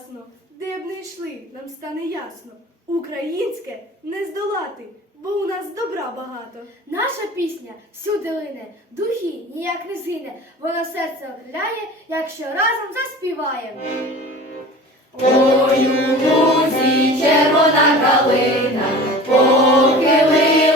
вчасно, де б не йшли, нам стане ясно. Українське не здолати, бо у нас добра багато. Наша пісня всюди лине, духі ніяк не згине, вона серце окриляє, якщо разом заспіваємо. Ой, у лузі червона калина похилилася,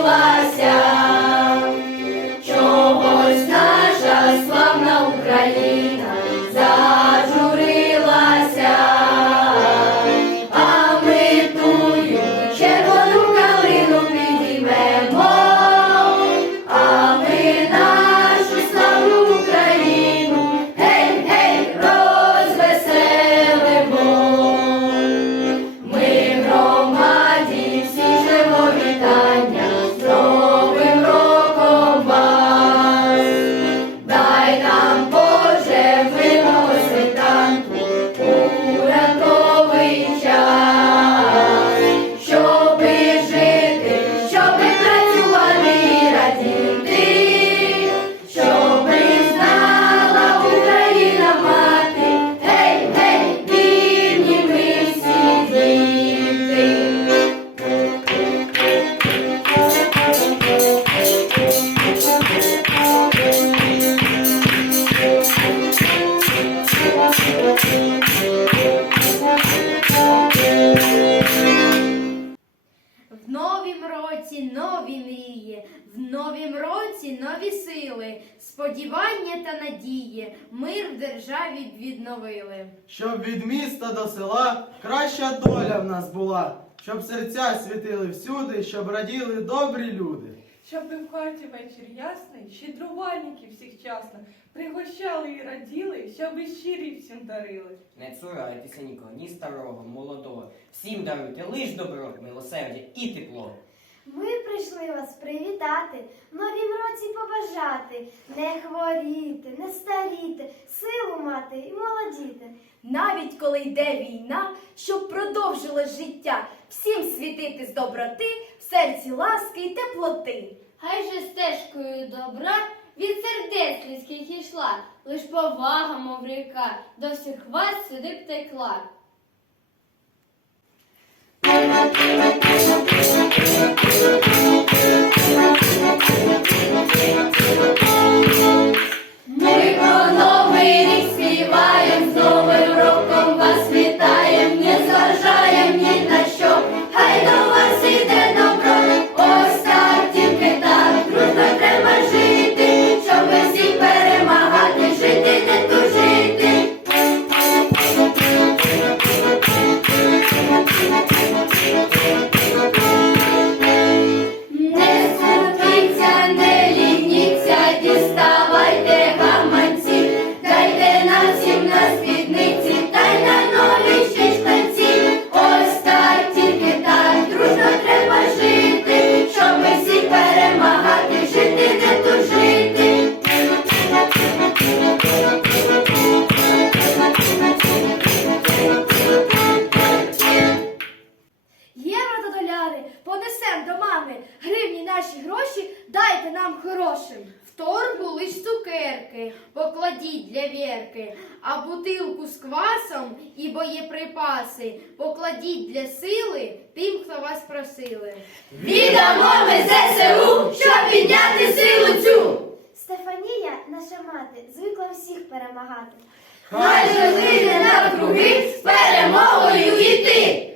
новім році нові сили, сподівання та надії, мир в державі відновили. Щоб від міста до села краща доля в нас була, щоб серця світили всюди, щоб раділи добрі люди. Щоб і в хаті вечір ясний, щедрувальників всіх часно, пригощали і раділи, щоб і щирі всім дарили. Не цурайтеся нікого, ні старого, молодого. Всім даруйте лиш добро, милосердя і тепло. Ми прийшли вас привітати, новім році побажати, не хворіти, не старіти, силу мати і молодіти. Навіть коли йде війна, щоб продовжилось життя, всім світити з доброти, в серці ласки й теплоти. Хай же стежкою добра від сердець людських ішла, лиш повага, мов ріка, до всіх вас сюди б текла. Thank you. Нам. В торбу лиш цукерки, покладіть для вірки, а бутилку з квасом і боєприпаси покладіть для сили тим, хто вас просили. Віддамо ми ЗСУ, щоб підняти силу цю. Стефанія, наша мати, звикла всіх перемагати. Хай же лине навкруги з перемогою йти.